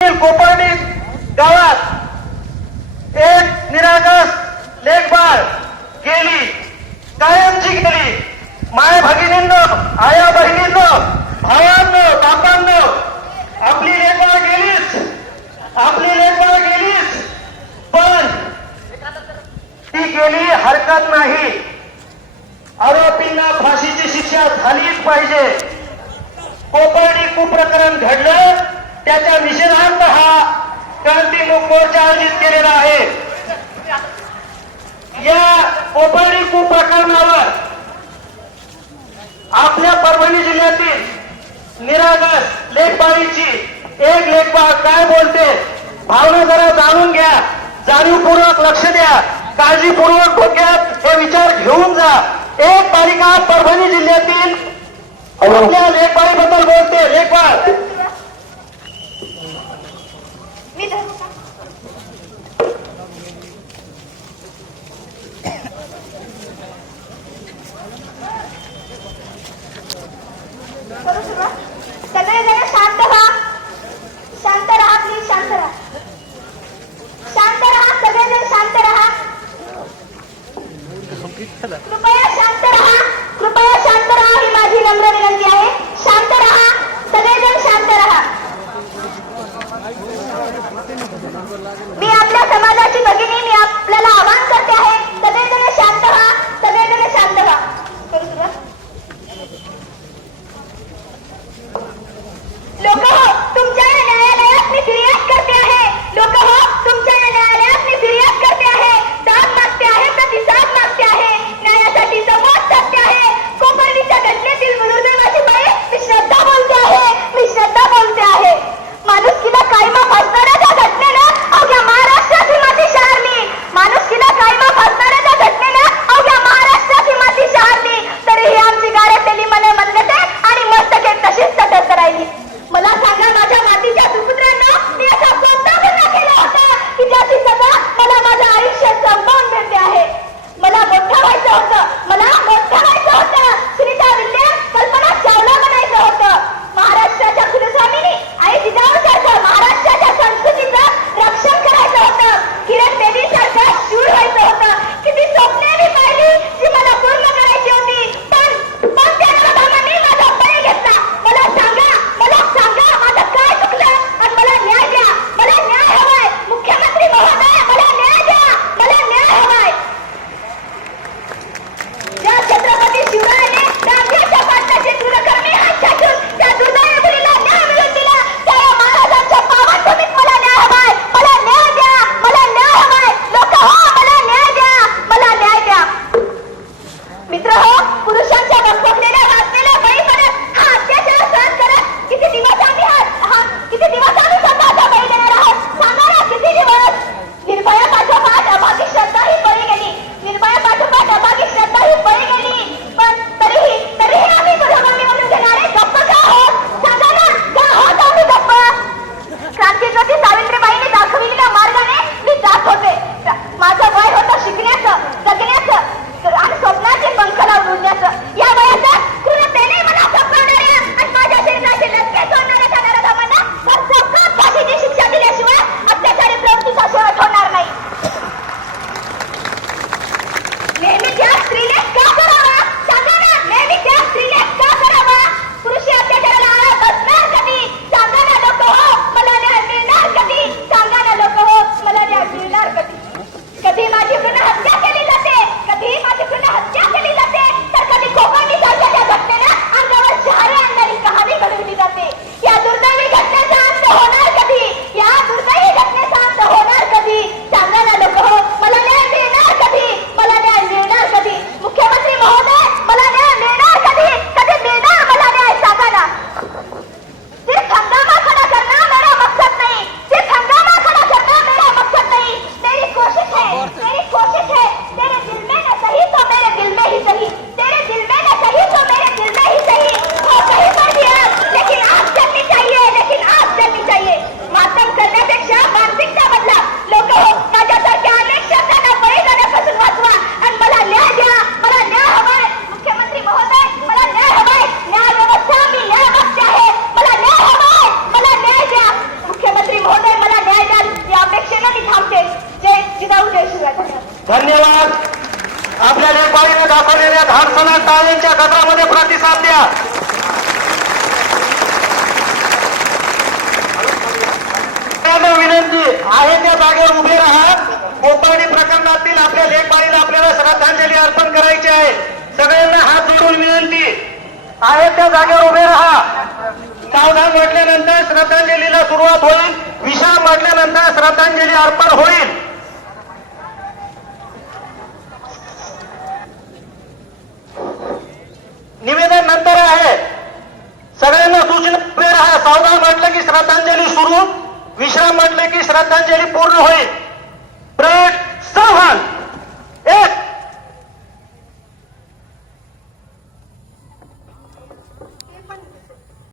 कोपर्डी गावात एक निरागस लेखबाळ गेली, कायमची गेली. माय भगिनींनो, आया बहिणींनो, भावांनो, बापांनो, आपली लेखबाळ गेलीच, आपली लेखबाळ गेलीच, पण ती गेली हरकत नाही. आरोपींना फाशीची शिक्षा झालीच पाहिजे. कोपर्डी कुप्रकरण घडलं, त्याच्या निषेधार्थ हा क्रांतीमुख मोर्चा आयोजित केलेला आहे. या कोपर्डी कुप्रकरणावर आपल्या परभणी जिल्ह्यातील निरागस लेखबाळीची एक लेखबाळ काय बोलते, भावना जरा जाणून घ्या, जाणीवपूर्वक लक्ष द्या, काळजीपूर्वक डोक्यात हे विचार घेऊन जा. एक बालिका परभणी जिल्ह्यातील आपल्या लेखबाळीबद्दल बोलते. लेखबाळ सगळेजण शांत व्हा, शांत राहा, प्लीज शांत राहा, शांत राहा, सगळेजण शांत राहा, कृपया शांत राहा, कृपया शांत राहा, ही माझी नम्र विनंती आहे. शांत राहा, सगळेजण शांत राहा. मी आपल्या समाजाची भगिनी, मी आपल्याला आवाहन करते आहे, सगळेजण शांत व्हा, सगळेजण शांत व्हा. लोक हो, तुमच्या न्यायालयात मी फिर्याद करते आहे. लोक हो, तुमच्या न्यायालयात मी फिर्याद करते आहे. दाद मागते आहे, प्रतिसाद मागते आहे, न्यायासाठी समोर सत्य आहे. कोपर्डीच्या घटनेतील दुर्दैवाची बाई मी श्रद्धा बोलते आहे, मी श्रद्धा बोलते आहे. माणुसकीला कायमा फासणाऱ्या त्या घटनेनं अवघ्या महाराष्ट्राची माती शहारली, माणुसकीला कायमा फासणाऱ्या त्या घटनेनं अवघ्या महाराष्ट्राची माती शहारली. तरीही आमची गाड्यातली मने मनगटे आणि मस्तके तशीच तटस्थ राहिली. मला सांगा, माझ्या मातीच्या सुपुत्रांना मी असा कोणता गुन्हा केला होता की ज्याची सजा मला माझं आयुष्य संपवून मिळते आहे. मला मोठं व्हायचं होतं, मला मोठं व्हायचं होतं, सुनीता विल्यम्स, कल्पना चावला बनायचं होतं, महाराष्ट्राच्या कुलस्वामिनी आई जिजाऊसारखं महाराष्ट्राच्या संस्कृतीचं रक्षण करायचं होतं, किरण बेदीसारखं शूर व्हायचं होतं. किती स्वप्ने मी पाहिली जी मला पूर्ण करायची होती, पण त्या नराधमांनी माझा बळी घेतला. मला सांगा, माझं काय चुकलं आणि मला न्याय द्या, मला न्याय हवाय. मुख्यमंत्री महोदय, मला न्याय द्या, मला न्याय हवाय. ज्या छत्रपती शिवरायाने गांधीच्या पाटलाचे दूरकर्मी हात छाटून त्या दुर्दैवी मुलीला न्याय मिळवून दिला, त्या महाराजांच्या पावनभूमीत मला न्याय हवाय. मला न्याय द्या, मला न्याय हवाय. लोक हो, मला न्याय द्या, मला न्याय द्या. मित्र हो, पुरुषांच्या बसलेल्या वाचलेल्या बळी पडत हा अत्याचार सहन करत किती दिवस आम्ही स्वतःच्या बळी देणार आहोत? सांगा ना, किती दिवस? निर्भया पाठोपाठ अभागी श्रद्धा ही बळी गेली, निर्भया पाठोपाठ अभागी श्रद्धा ही बळी गेली. पण तरीही आम्ही बरोबर निवडून घेणारे गप्प का आहोत? सांगा ना, का आहोत आम्ही गप्प? क्रांतीज्योती सावित्रीबाईंनी दाखविलेल्या मार्गाने मी जात होते. माझं वय होतं शिकण्याचं, जगण्याचं आणि स्वप्नाचे पंख लावून उडण्याचं. या वयात क्रूरतेने मला संपवणाऱ्या आणि माझ्या शरीराचे लटके सोडणाऱ्या त्या नराधमांना सरसकट फाशीची शिक्षा दिल्याशिवाय अत्याचारी प्रवृत्तीचा शेवट होणार नाही. नेहमी त्या स्त्रीने का करावा? सांगा ना, नेहमी त्या स्त्रीने का करावा? पुरुषी अत्याचाराला आळा बसणार कधी? सांगा ना लोक हो, मला न्याय मिळणार कधी? सांगा ना लोक हो, मला न्याय मिळणार कधी? कधी माझी भ्रूण हत्या केली जाते, कधी माझी भ्रूण हत्या केली जाते, तर कधी कोपर्डी सारख्या घटनेनं अंगावर शहारे आणणारी कहाणी घडवली जाते. या दुर्दैवी घटनेचा अंत होणार कधी? या दुर्दैवी घटनेचा अंत होणार कधी? सांगा ना लोक हो, मला न्याय मिळणार कधी? मला न्याय मिळणार कधी? मुख्यमंत्री महोदय, मला न्याय मिळणार कधी? कधी मिळणार मला न्याय? सांगा ना. सिर्फ हंगामा खड़ा करना मेरा मकसद नहीं, सिर्फ हंगामा खड़ा करना मेरा मकसद नहीं. मेरी कोशिश है, मेरी कोशिश है, तेरे दिल में न सही तो मेरे दिल में ही सही, तेरे दिल में न सही तो मेरे दिल में ही सही. हो कहीं पर भी आग, लेकिन आग जलनी चाहिए, लेकिन आग जलनी चाहिए. मातम करण्यापेक्षा मानसिकता बदला. लोक हो, माझ्यासारख्या अनेक शब्दांना बळी जाण्यापासून वाचवा आणि मला न्याय द्या, मला न्याय हवाय. मुख्यमंत्री महोदय, मला न्याय हवाय. न्याय व्यवस्था मी न्याय मागते आहे, मला न्याय हवाय, मला न्याय द्या. मुख्यमंत्री महोदय, धन्यवाद. आपल्या लेखबाईने दाखवलेल्या धाडसना टाळ्यांच्या गजरामध्ये प्रतिसाद द्या. विनंती आहे त्या जागेवर उभे राहा. कोपर्डी प्रकरणातील आपल्या लेखबाईला आपल्याला श्रद्धांजली अर्पण करायची आहे. सगळ्यांना हात जोडून विनंती आहे त्या जागेवर उभे राहा. सावधान म्हटल्यानंतर श्रद्धांजलीला सुरुवात होईल. विश्राम म्हटल्यानंतर श्रद्धांजली अर्पण होईल. निवेदन नंतर आहे. सगळ्यांना सूचना उभे राहा. सावधान म्हटलं की श्रद्धांजली सुरू, विश्राम म्हटलं की श्रद्धांजली पूर्ण होईल. ब्रेक सावधान.